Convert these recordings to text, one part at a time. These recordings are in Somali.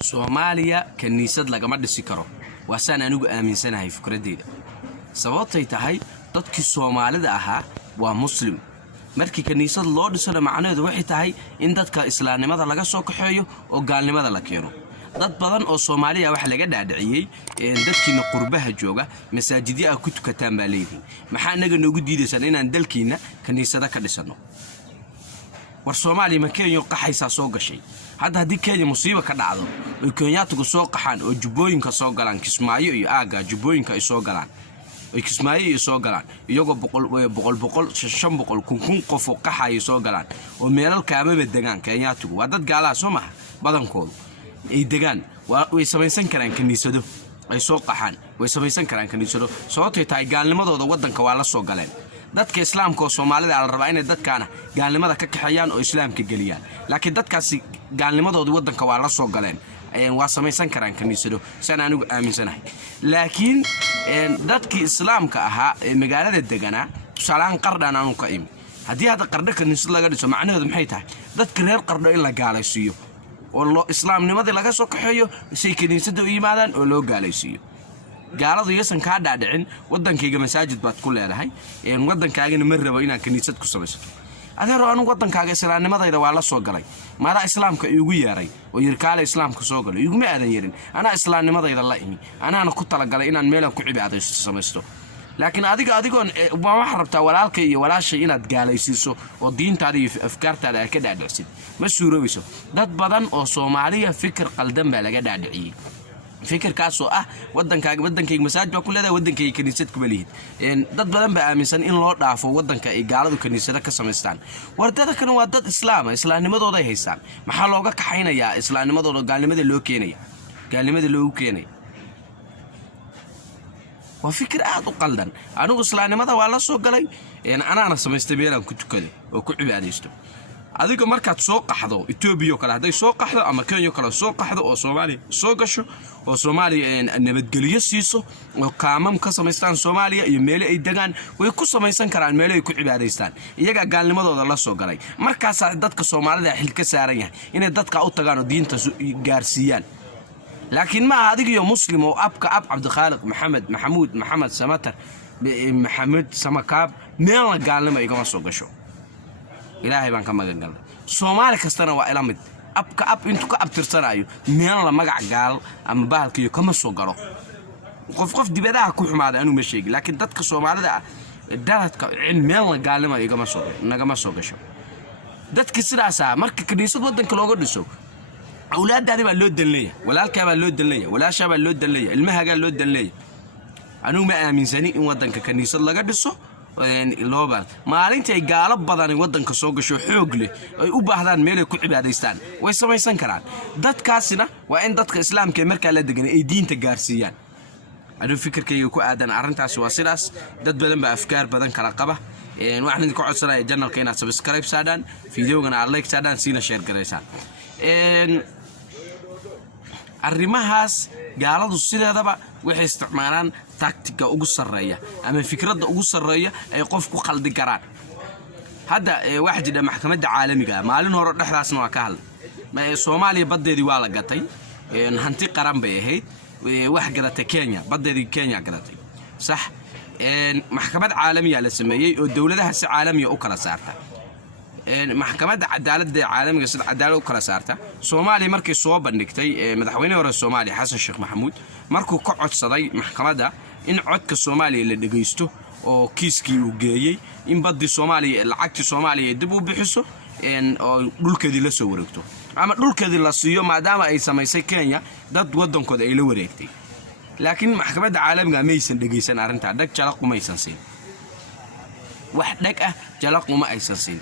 Soomaaliya kaniisad lagama dhisi karo waasaan anigu aaminsanahay fikradeeda sababtay tahay dadkii Soomaalida ahaa waa muslim markii kaniisad loo dhisana macnaheedu waxay tahay in dadka islaamnimada laga soo kaxeeyo oo gaalnimada la keeno dad badan oo Soomaaliya wax laga dhaadhiciyay dadkiina qurbaha jooga masaajidyo ku tukataan baa leeyihiin maxaa naga noogu diidaysan inaan dalkiina kaniisada ka dhisano war Soomaaliya ma Kenya qaxaysa soo gashay hadda hadii Kenya musiibo ka dhacdo oo Kenyaatu soo qaxaan oo jubooyinka soo galaan Kismaayo iyo aaga jubooyinka ay soo galaan ay Kismaayo iyo soo galaan iyagoo boqol 500 kun qof oo qaxay soo galaan oo meelal kaamaba degaan Kenyaatu waa dad gaala Soomaha badankoodu ay degaan way samaysan karaan kaniisado ay soo qaxaan way samaysan karaan kaniisado sababtoo tahay gaalnimadooda wadanka waa la soo galeen dadka islaamka oo Soomaalida aan rabaa inay dadkaana gaalnimada ka kaxayaan oo islaamka galiyaan laakiin dadkaasi gaalnimadooda wadanka waa la soo galeen waa samaysan karaan kaniisado san anigu aaminsanahay laakiin dadkii islaamka ahaa ee magaalada deganaa tusaalahan qardhan aanu ka imi hadii hada qardho kaniisad laga dhiso macnaheedu maxay tahay dadka reer qardho in la gaalaysiiyo oo loo islaamnimada laga soo kaxeeyo si kaniisada u yimaadaan oo loo gaalaysiiyo gaaladu yeesan ka dhaadhicin wadankayga masaajid baad ku leedahay wadankaagana ma rabo inaan kaniisad ku samaysto adeero anu wadankaaga islaamnimadayda waa la soo galay maada islaamka igu yeeray oo yirkaale islaamka soo galay iguma aadan yeerin ana islaamnimadayda la imi anaana ku talagalay inaan meel ku cibaadaysto samaysto laakiin adigoon wax rabtaa walaalkay iyo walaashay inaad gaalaysiiso oo diintaada iyo afkaartaada ka dhaadhicsid ma suuroobayso dad badan oo Soomaaliya fikir qaldan baa laga dhaadhiciyay fikirkaas oo ah wadankayga masaajid baa ku leedahay wadankayga kaniisad ku leeyahay dad badan baa aaminsan in loo dhaafo wadanka ay gaaladu kaniisada ka sameystaan wardada kan waa dad islaamnimadooda ay haystaan maxaa looga kaxaynayaa islaamnimadooda gaalnimada loo keenay waa fikir aad u qaldan anigu islaamnimada waa la soo galay anaana sameystay meelan ku tukaday oo ku cibaadaysto adiga markaad soo qaxdo Itoobiya kala haday soo qaxdo ama Kenya kala soo qaxdo oo Soomaaliya soo gasho oo Soomaaliya nabadgeliyo siiso oo kaamam ka sameystaan Soomaaliya iyo meel ay degaan way ku samaysan karaan meel ay ku cibaadaystaan iyaga gaalnimadooda la soo galay markaas dadka Soomaalida xil ka saaran yahay inay dadka u tagaan oo diinta gaarsiiyaan laakiin ma adiga iyo muslim oo abka Abdul Khaliq Maxamed Samatar Maxamed Samakaab meel la gaalnimo igama soo gasho ilaahay baan ka magan galay Soomaali kastana waa ila mid abka intu ka abtirsanayo meel la magac gaal ama bahalkiyo kama soo galo qof dibadaha ku xumaada anu ma sheegi laakiin dadka Soomaalida dadka in meel la gaalnimo nagama soo gasho dadka sidaas marka kaniisad wadanka looga dhiso awlaadaadi baa loo danleeyahay walaalka baa loo danleeyahay walaasha baa loo danleeyahay ilmahaga loo danleeyahay anu ma aaminsani in wadanka kaniisad laga dhiso looban maalintii ay gaalo badan wadanka soo gasho xoog leh ay u baahdaan meel ay ku cibaadaystaan way samaysan karaan dadkaasina waa in dadka islaamka marka la degan ay diinta gaarsiiyaan adu fikirkayga ku aadan arintaas waa sidaas dad badan baa afkaar badan kala qaba waxaan idin ku codsanayaa channelka inaad subscribe saadaan videogana aad like saadaan siina share gareysaan arrimahaas gaaladu sideedaba waxay isticmaalaan tactiga ugu sareeya ama fikradda ugu sareeya ay qof ku qaldi karaan hadda waxa jira maxkamadda caalamiga maalin hore dhaxdaasna waa ka hadlay Soomaaliya badeedii waa la gatay hanti qaran bay ahayd wax gadatay Kenya badeedii Kenya gadatay sax maxkamadda caalamiga la sameeyay oo dawladaha si caalamiga u kala saarta maxkamadda cadaaladda caalamiga sida cadaalad u kala saarta Soomaaliya markay soo bandhigtay madaxweynaha hore Soomaaliya Xasan Sheekh Maxamuud markuu ka codsaday maxkamadda in codka Soomaaliya la dhageysto oo kiiskii uu geeyay in badii Soomaaliya lacagtii Soomaaliya dib u bixiso oo dhulkeedii la soo wareegto ama dhulkeedii la siiyo maadaama ay samaysay Kenya dad wadankooda ay la wareegtay laakiin maxkamadda caalamiga ma aysan dhageysan arinta dhag jalaq uma aysan siin wax dhag ah jalaq uma aysan siin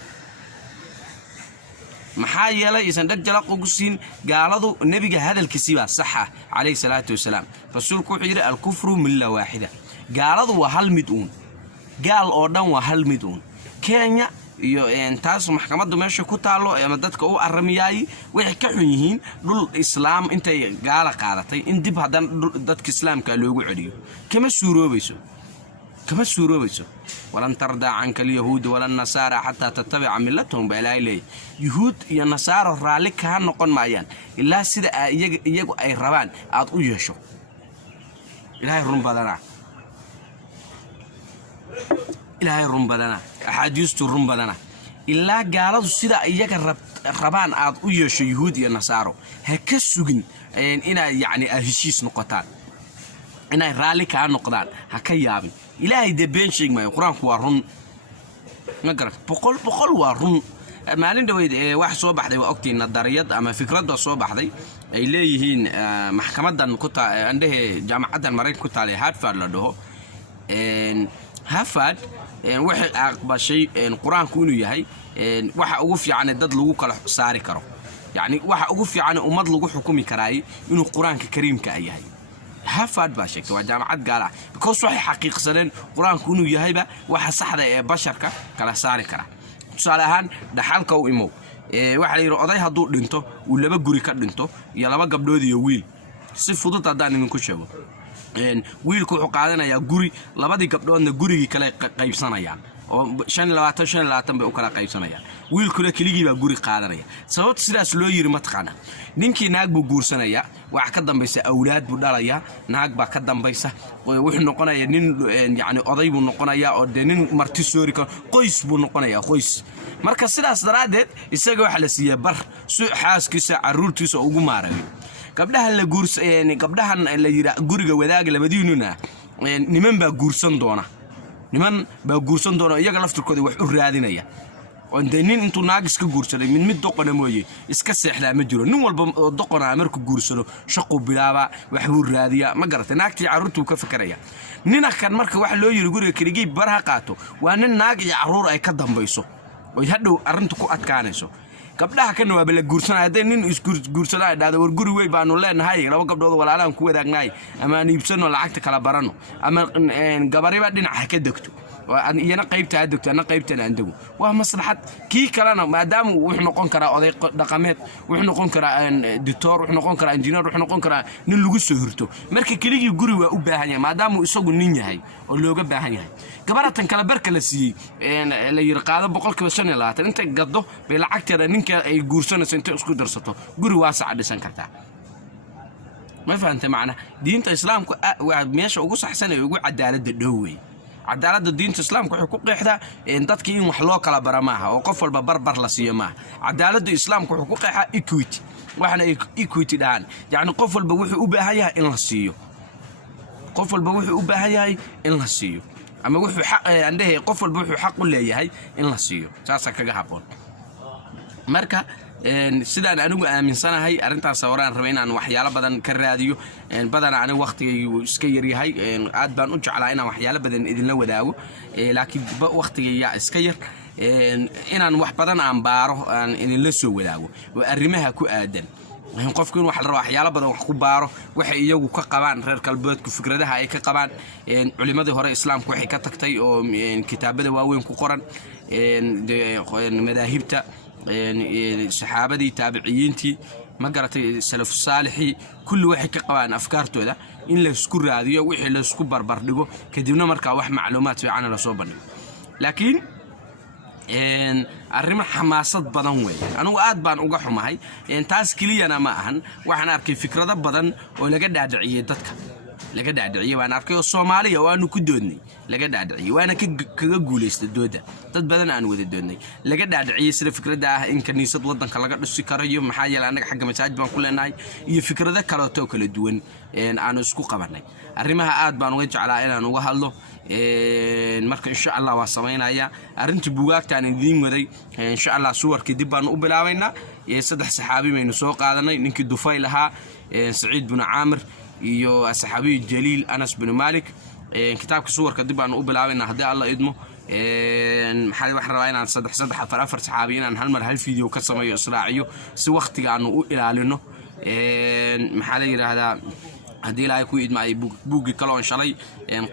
maxaa yeelay isan dhag jalaq ugu siin gaaladu nabiga hadalkiisa baa sax ah kaleey salaatu wasalaam rasuulku wuxuu yiri al-kufru milla waahida gaaladu waa hal mid gaal oo dhan waa hal mid Kenya iyo taas maxkamaddu meesha ku taalo ama dadka u aramiyay waxay ka xun yihiin dhul islaam intay gaala qaadatay in dib hadan dadka islaamka loogu celiyo kama suuroobayso كما سوروبيسو ولن ترضى عنك اليهود ولا النصارى حتى تتبع ملتهم بلايلي يهود يا نصارى رالك ها نقون مايان الا سيده iyagu ay rabaan aad u yeesho ilaahay run badana axaadiistu run badana illa gaaladu sida iyaga rabaan aad u yeesho yahuud iyo nasaaro ha ka sugin inay yani heshiis noqotaan inay raali ka noqdaan ha ka yaabin ilaahay de been sheeg maayo quraanku waa run ma garan boqol waa run maalin dhaweyd wax soo baxday waa ogtiin nadariyad ama fikrad soo baxday ay leeyihiin maxkamadan ku taandahe jaamacadda Mareykanka ku taale Harvard la dhaho Harvard waxay aqbashay quraanku inuu yahay waxa ugu fiican dad lagu kala saari karo yani waxa ugu fiican ummad lagu xukumi karaay inuu quraanka kariimka yahay Harvard baa sheegtay waa jaamacad gaar ah because waxay xaqiiqsadeen quraanku inuu yahayba waxa saxda ee basharka kala saari kara tusaale ahaan dhaxalka uu imo waxa la yiraahdo oday haduu dhinto uu laba guri ka dhinto iyo laba gabdhood iyo wiil si fudud hadaan idinku sheego wiilku wuxuu qaadanayaa guri labadii gabdhoodna gurigii kale qaybsanayaan oo 25 bay u kala qaybsanayaan wiilkuna keligii baa guri qaadanaya sababta sidaas loo yiri ma taqaana ninkii naag buu guursanaya wax ka dambaysa awlaad buu dhalaya naag baa ka dambaysa wuxuu noqonayaa nin yani oday buu noqonayaa oo nin marti soori ka qoys buu noqonayaa qoys marka sidaas daraadeed isaga waxa la siiyay bar xaaskiisa caruurtiisa ugu maarayo gabdhaha la guursan gabdhahan la yira guriga wadaaga labadiinuna niman baa guursan doona iyaga laftirkooda wax u raadinaya oo nin intuu naag iska guursaday mid doqona mooyee iska seexdaa ma jiro nin walba doqona markuu guursado shaqo bilaaba wax uu raadiya ma garatay naagtii caruurtu ka fakaraya nina kan marka wax loo yiri guriga keligii baraha qaato waa nin naag iyo caruur ay ka dambayso oo hadhow arintu ku adkaanayso gabdhaha kan waa bala guursanay nin guursaday dhaado war guri way baanu leenahay laba gabdhood walaalaan ku wadaagnay ama niibsano lacagta kala barano ama gabariba dhinaca ka degto iyana qaybta degto ana qaybtan andagu waa maslaxad kii kalena maadaama wuxuu noqon karaa oday dhaqameed wuxuu noqon karaa doctor wuxuu noqon karaa engineer wuxuu noqon karaa nin lagu soo hirto marka keligii guri waa u baahan yahay maadaama isagu nin yahay oo looga baahan yahay gabaratan kala barka la siiyay la yiri qaado 125 inta gado bay lacagteeda ninka ay guursanayso inta isku darsato guri waasac dhisan kartaa ma fahamtay macna diinta islaamku waa meesha ugu saxsan ee ugu cadaalada dhowey cadaalada diinta islaamku wuxuu ku qeexdaa dadka in wax loo kala baramaha oo qof walba barbar la siiyo ma cadaalada islaamku wuxuu ku qeexaa equity waxna equity dhaan yani qof walba wuxuu u baahan yahay in la siiyo qof walba wuxuu u baahan yahay in la siiyo ama wuxuu xaq andahay qof walba wuxuu xaq u leeyahay in la siiyo taas kaga haboon marka sidaan anigu aaminsanahay arintaas sawiraan rabay inaan waxyaalo badan ka raadiyo badana anigu waqtigaygu iska yar yahay aad baan u jeclaa inaan waxyaalo badan idin la wadaago laakiin waqtigayga iska yar inaan wax badan aan baaro aan idin la soo wadaago oo arrimaha ku aadan qofku inuu wax la rabo waxyaalo badan wax ku baaro waxay iyagu ka qabaan reer kalbeedku fikradaha ay ka qabaan culimadii hore islaamku waxay ka tagtay oo kitaabada waaweyn ku qoran madaahibta saxaabadii taabiciintii ma garatay salaf saalixi kulli waxay ka qabaan afkaartooda in la isku raadiyo wixii la isku barbar dhigo kadibna marka wax macluumaad fiican la soo bandhigo laakiin arrimo xamaasad badan weey anigu aad baan uga xumahay taas kiliyana ma ahan waxaan arkay fikrado badan oo laga dhaadhiciyay dadka laga dhaadhiciyay waan arkay Soomaaliya waanu ku doodnay laga dhaadhiciyay waana kaga guuleystay dooda dad badan aan wada doodnay laga dhaadhiciyay sida fikrada ah in kaniisad wadanka laga dhisi karayo maxaa yeelay anaga xagga masaajid baan ku leenahay iyo fikrado kale oo kala duwan aan isku qabanay arrimaha aad baan uga jeclaa inaan uga hadlo marka insha Allah waa sameynaya arinta buugaagtaan idin waday insha Allah suwarkii dib baan u bilaabaynaa saddex saxaabi baynu soo qaadanay ninkii Dufayl ahaa Saciid bin Aamir iyo saxaabi Jaliil Anas bin Malik kitaabka suwarka dib baan u bilaabaynaa hadii Allah idmo maxay wax rabaa inaan saddex afar saxaabi inaan hal mar hal video ka sameeyo israaciyo si waqtiga aan u ilaalino maxaa la yiraahdaa hadii ilaahay ku idmaay buugi kaloon shalay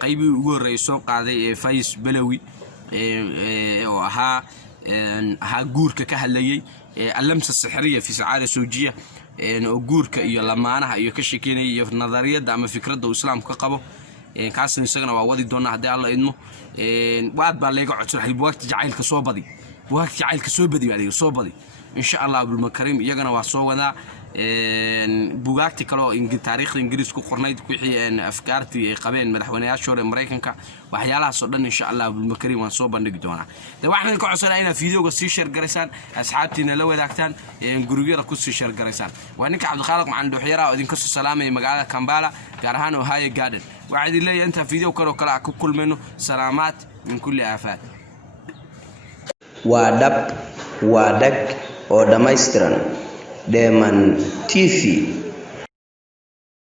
qaybi ugu horeyso qaaday Fayis Balawi oo ahaa guurka ka hadlayay alamsa sixriya fi sacaada soojiya oo guurka iyo lamaanaha iyo ka sheekeynay iyo nadariyada ama fikradda islaamka qabo kaasna isagana waa wadi doonaa haddii alla idmo waad baa leega codsan buugagta jacaylka soo badi buugagta jacaylka soo badi baa soo badi insha Allah bilmakarim iyagana waa soo wadaa buugagta kale oo taariikhda Ingiriis ku qornayd wixii afkaartii ay qabeen madaxweynayaasha hore Mareykanka waxyaalahaas oo dhan insha Allah bilmakarim waan soo bandhigi doonaa waxaan ka codsanaa inaad fiidiyoga sii share gareysaan asxaabtiina la wadaagtaan gurigada ku sii share gareysaan waa ninka Cabdulqaaliq macaan Dhuuxyara oo idinka soo salaamay magaalada Kampala gaar ahaan Ohio Garden waxaad leeyahay inta fiidiyoo kale ku kulmayno salaamaad min kulli aafaat waa dhab waa dag oo dhammaystiran Dheeman TV